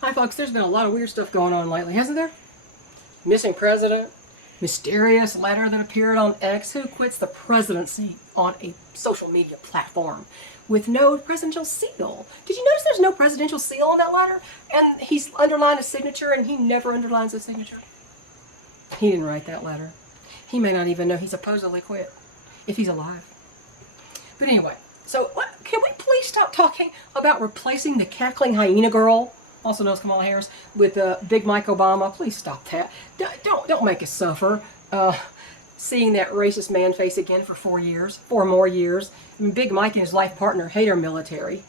Hi, folks. There's been a lot of weird stuff going on lately, hasn't there? Missing president, mysterious letter that appeared on X, who quits the presidency on a social media platform with no presidential seal. Did you notice there's no presidential seal on that letter? And he's underlined a signature, and he never underlines a signature. He didn't write that letter. He may not even know he supposedly quit, if he's alive. But anyway, so can we please stop talking about replacing the cackling hyena girl, also known as Kamala Harris, with Big Mike Obama? Please stop that. Don't make us suffer seeing that racist man face again for 4 more years. I mean, Big Mike and his life partner hate our military,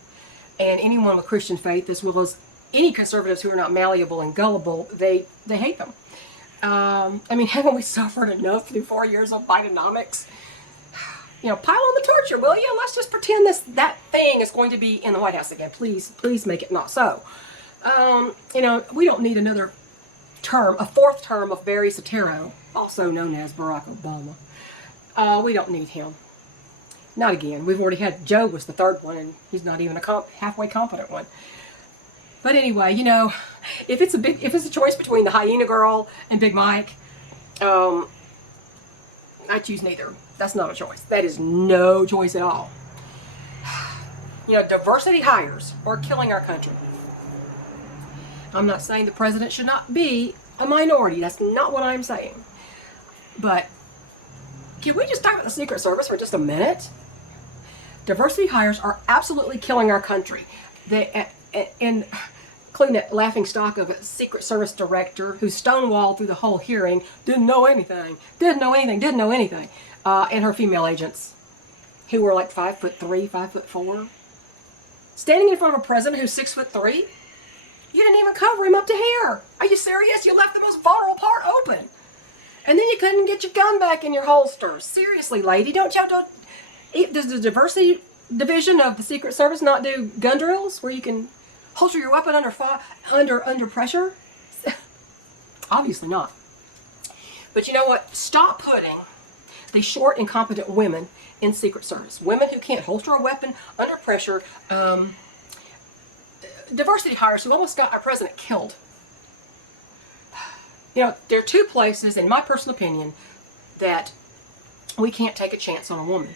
and anyone with Christian faith, as well as any conservatives who are not malleable and gullible, they hate them. I mean, haven't we suffered enough through 4 years of Bidenomics? You know, pile on the torture, will you? Let's just pretend that thing is going to be in the White House again. Please make it not so. You know, we don't need another term, a 4th term of Barry Soetoro, also known as Barack Obama. We don't need him. Not again. We've already had, Joe was the 3rd one, and he's not even a halfway competent one. But anyway, you know, if it's a choice between the hyena girl and Big Mike, I choose neither. That's not a choice. That is no choice at all. You know, diversity hires are killing our country. I'm not saying the president should not be a minority. That's not what I'm saying. But can we just talk about the Secret Service for just a minute? Diversity hires are absolutely killing our country. And including that laughing stock of a Secret Service director who stonewalled through the whole hearing, didn't know anything, and her female agents, who were like 5'3", 5'4", standing in front of a president who's 6'3". You didn't even cover him up to here. Are you serious? You left the most vulnerable part open, and then you couldn't get your gun back in your holster. Seriously, lady, does the diversity division of the Secret Service not do gun drills where you can holster your weapon under pressure? Obviously not. But you know what? Stop putting the short, incompetent women in Secret Service. Women who can't holster a weapon under pressure. Diversity hires who almost got our president killed. You know, there are 2 places, in my personal opinion, that we can't take a chance on a woman.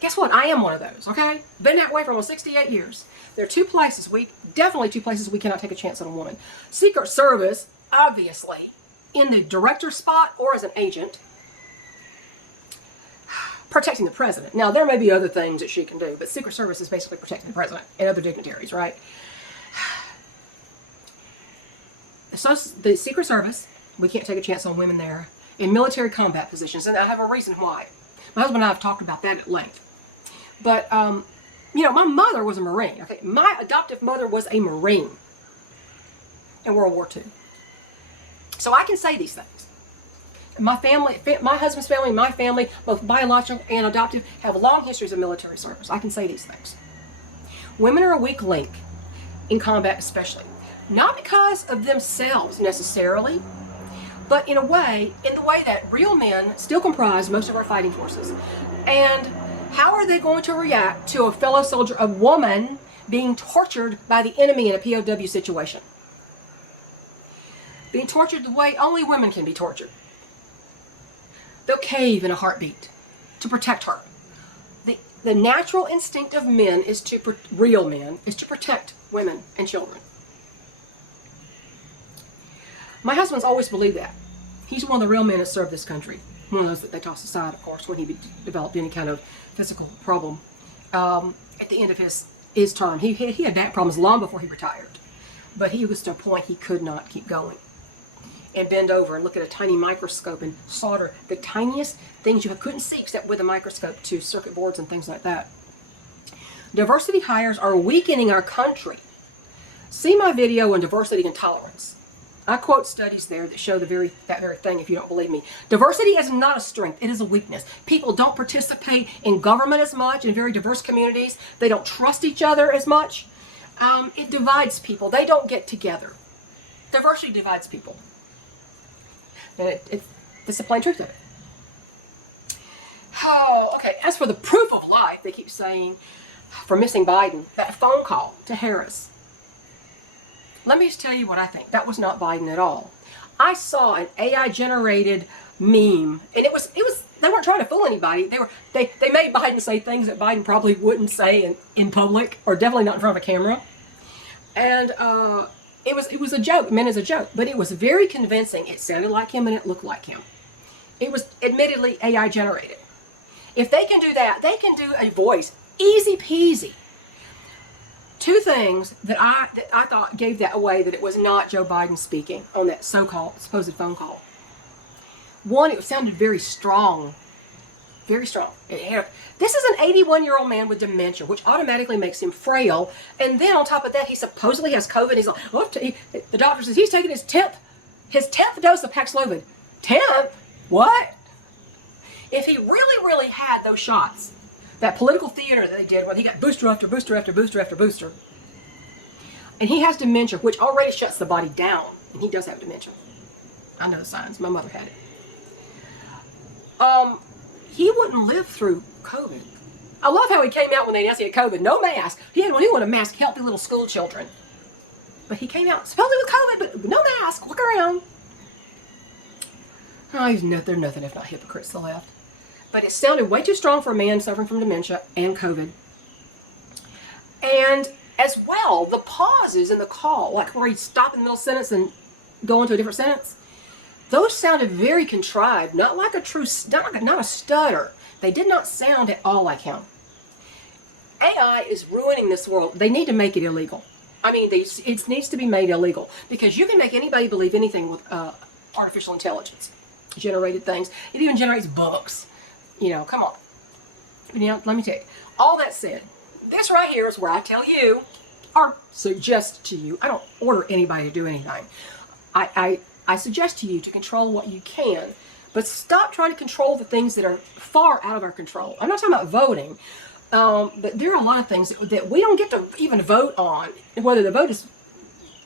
Guess what? I am one of those, okay? Been that way for almost 68 years. There are 2 places, definitely 2 places we cannot take a chance on a woman. Secret Service, obviously, in the director spot or as an agent, protecting the president. Now, there may be other things that she can do, but Secret Service is basically protecting the president and other dignitaries, right? So the Secret Service, we can't take a chance on women there in military combat positions, and I have a reason why. My husband and I have talked about that at length. But, you know, my mother was a Marine. Okay, my adoptive mother was a Marine in World War II. So I can say these things. My family, my husband's family, my family, both biological and adoptive, have long histories of military service. I can say these things. Women are a weak link in combat, especially. Not because of themselves necessarily, but in the way that real men still comprise most of our fighting forces. And how are they going to react to a fellow soldier, a woman, being tortured by the enemy in a POW situation? Being tortured the way only women can be tortured. They'll cave in a heartbeat to protect her. The natural instinct of men real men, is to protect women and children. My husband's always believed that. He's one of the real men that served this country. One of those that they tossed aside, of course, when he developed any kind of physical problem. At the end of his term, he had back problems long before he retired. But he was to a point he could not keep going. And bend over and look at a tiny microscope and solder the tiniest things you couldn't see except with a microscope to circuit boards and things like that. Diversity hires are weakening our country. See my video on diversity and tolerance. I quote studies there that show that very thing if you don't believe me. Diversity is not a strength, it is a weakness. People don't participate in government as much in very diverse communities. They don't trust each other as much. It divides people. They don't get together. Diversity divides people. And it's the plain truth of it. Oh, okay. As for the proof of life, they keep saying, for missing Biden, that phone call to Harris. Let me just tell you what I think. That was not Biden at all. I saw an AI generated meme, and it was they weren't trying to fool anybody. They made Biden say things that Biden probably wouldn't say in public, or definitely not in front of a camera. And it was a joke, meant as a joke, but it was very convincing. It sounded like him and it looked like him. It was admittedly AI generated. If they can do that, they can do a voice, easy peasy. Two things that I thought gave that away that it was not Joe Biden speaking on that so-called supposed phone call. One, it sounded very strong. Very strong. This is an 81-year-old man with dementia, which automatically makes him frail. And then on top of that, he supposedly has COVID. He's like, oh, the doctor says he's taking his 10th dose of Paxlovid. 10th? What? If he really had those shots, that political theater that they did where he got booster after booster after booster after booster, and he has dementia, which already shuts the body down, and he does have dementia. I know the signs. My mother had it. He wouldn't live through COVID. I love how he came out when they announced he had COVID. No mask. He wanted to mask healthy little school children. But he came out supposedly with COVID, but no mask. Look around. Oh, they're nothing if not hypocrites, the left. But it sounded way too strong for a man suffering from dementia and COVID. And as well, the pauses in the call, like where he'd stop in the middle of a sentence and go into a different sentence, those sounded very contrived, not like a true, not a stutter. They did not sound at all like him. AI is ruining this world. They need to make it illegal. I mean, it needs to be made illegal because you can make anybody believe anything with artificial intelligence generated things. It even generates books. You know, come on. You know, let me tell you. All that said, this right here is where I tell you, or suggest to you. I don't order anybody to do anything. I suggest to you to control what you can, but stop trying to control the things that are far out of our control. I'm not talking about voting, but there are a lot of things that we don't get to even vote on, whether the vote is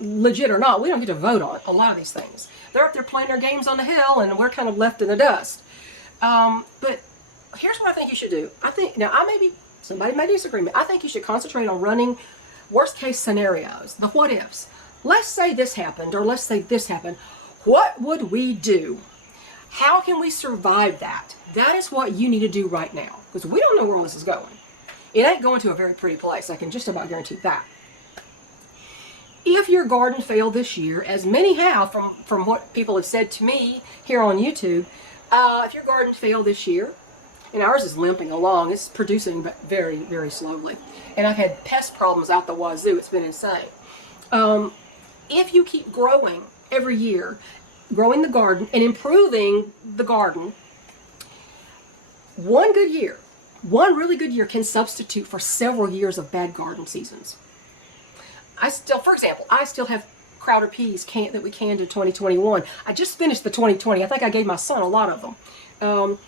legit or not. We don't get to vote on a lot of these things. They're up there playing their games on the hill, and we're kind of left in the dust. But here's what I think you should do. Somebody may disagree with me. I think you should concentrate on running worst case scenarios, the what ifs. Let's say this happened, or let's say this happened. What would we do? How can we survive that? That is what you need to do right now, because we don't know where all this is going. It ain't going to a very pretty place. I can just about guarantee that. If your garden failed this year, as many have from what people have said to me here on YouTube, if your garden failed this year, and ours is limping along, it's producing but very, very slowly. And I've had pest problems out the wazoo. It's been insane. If you keep growing every year, growing the garden and improving the garden, one really good year can substitute for several years of bad garden seasons. For example, I still have Crowder peas that we canned in 2021. I just finished the 2020. I think I gave my son a lot of them.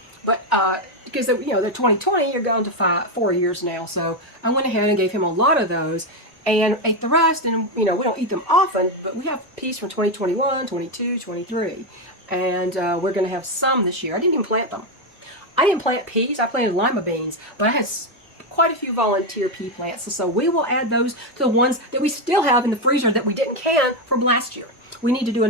Because they're 2020, you're going to 4 years now. So I went ahead and gave him a lot of those and ate the rest. And, we don't eat them often, but we have peas from 2021, 22, 23. And we're going to have some this year. I didn't even plant them. I didn't plant peas. I planted lima beans, but I had quite a few volunteer pea plants. So we will add those to the ones that we still have in the freezer that we didn't can from last year. We need to do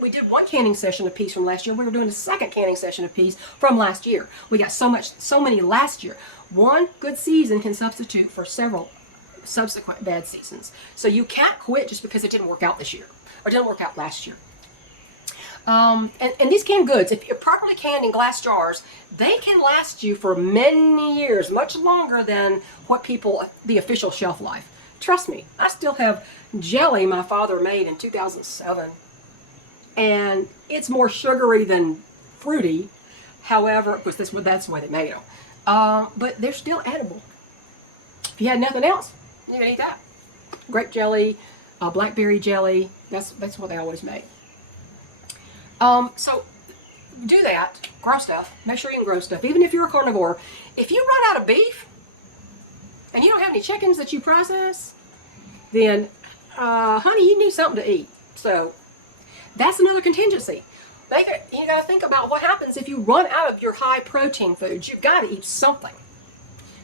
we did one canning session of peas from last year. We were doing a second canning session of peas from last year. We got so many last year. One good season can substitute for several subsequent bad seasons. So you can't quit just because it didn't work out this year or didn't work out last year. And these canned goods, if you're properly canned in glass jars, they can last you for many years, much longer than the official shelf life. Trust me, I still have jelly my father made in 2007, and it's more sugary than fruity. However, because that's the way they made them. But they're still edible. If you had nothing else, you can eat that. Grape jelly, blackberry jelly, that's what they always make. So do that, grow stuff. Make sure you can grow stuff, even if you're a carnivore. If you run out of beef and you don't have any chickens that you process, then, honey, you need something to eat. So that's another contingency. You got to think about what happens if you run out of your high protein foods. You've got to eat something.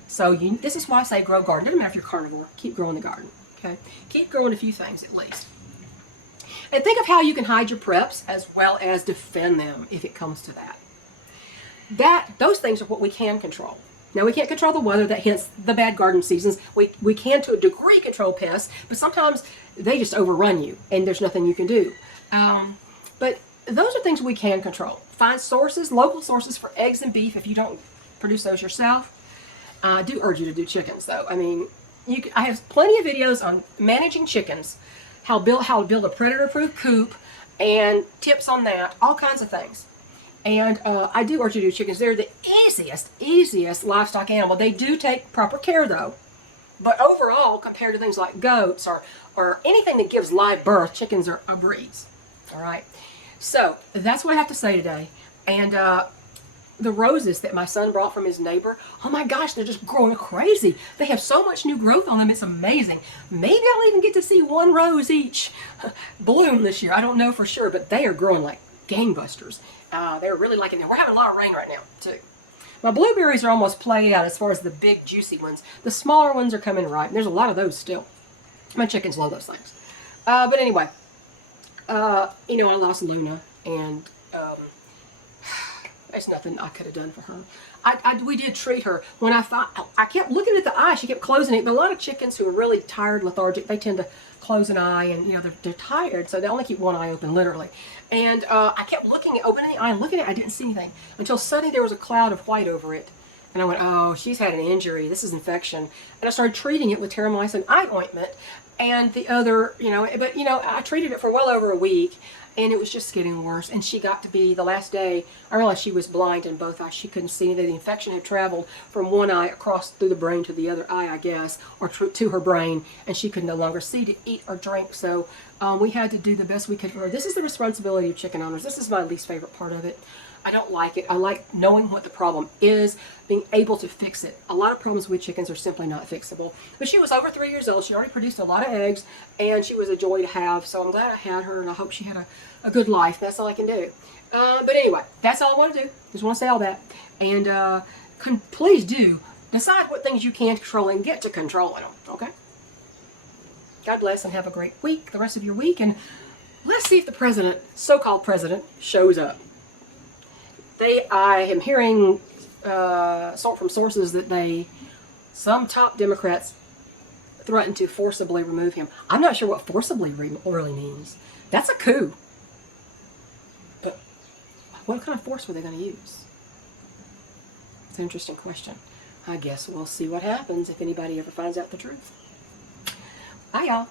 So this is why I say grow garden. Doesn't matter if you're carnivore. Keep growing the garden. Okay, keep growing a few things at least. And think of how you can hide your preps as well as defend them if it comes to that. Those things are what we can control. Now, we can't control the weather that hits the bad garden seasons. We can, to a degree, control pests, but sometimes they just overrun you, and there's nothing you can do. But those are things we can control. Find sources, local sources for eggs and beef if you don't produce those yourself. I do urge you to do chickens, though. I mean, I have plenty of videos on managing chickens, how to build a predator-proof coop, and tips on that, all kinds of things. And I do urge you to do chickens. They're the easiest livestock animal. They do take proper care, though. But overall, compared to things like goats or anything that gives live birth, chickens are a breeze. All right. So that's what I have to say today. And the roses that my son brought from his neighbor, oh my gosh, they're just growing crazy. They have so much new growth on them. It's amazing. Maybe I'll even get to see one rose each bloom this year. I don't know for sure, but they are growing like gangbusters. They're really liking it. We're having a lot of rain right now, too. My blueberries are almost played out as far as the big, juicy ones. The smaller ones are coming ripe, and there's a lot of those still. My chickens love those things. But anyway, I lost Luna, and there's nothing I could have done for her. We did treat her. When I kept looking at the eye, she kept closing it. But a lot of chickens who are really tired, lethargic, they tend to close an eye, and they're tired, so they only keep one eye open, literally. And I kept opening the eye and looking at it. I didn't see anything until suddenly there was a cloud of white over it, and I went, "Oh, she's had an injury. This is infection." And I started treating it with terramycin eye ointment, and the other, I treated it for well over a week. And it was just getting worse. And she got to be, the last day, I realized she was blind in both eyes. She couldn't see anything. The infection had traveled from one eye across through the brain to the other eye, I guess, or to her brain. And she could no longer see to eat or drink. So we had to do the best we could for her. This is the responsibility of chicken owners. This is my least favorite part of it. I don't like it. I like knowing what the problem is, being able to fix it. A lot of problems with chickens are simply not fixable. But she was over 3 years old. She already produced a lot of eggs, and she was a joy to have. So I'm glad I had her, and I hope she had a good life. That's all I can do. But anyway, that's all I want to do. Just want to say all that. And please do decide what things you can control and get to controlling them. Okay? God bless and have a great week, the rest of your week. And let's see if the president, so-called president, shows up. I am hearing from sources that some top Democrats threatened to forcibly remove him. I'm not sure what forcibly really means. That's a coup. But what kind of force were they going to use? It's an interesting question. I guess we'll see what happens if anybody ever finds out the truth. Bye, y'all.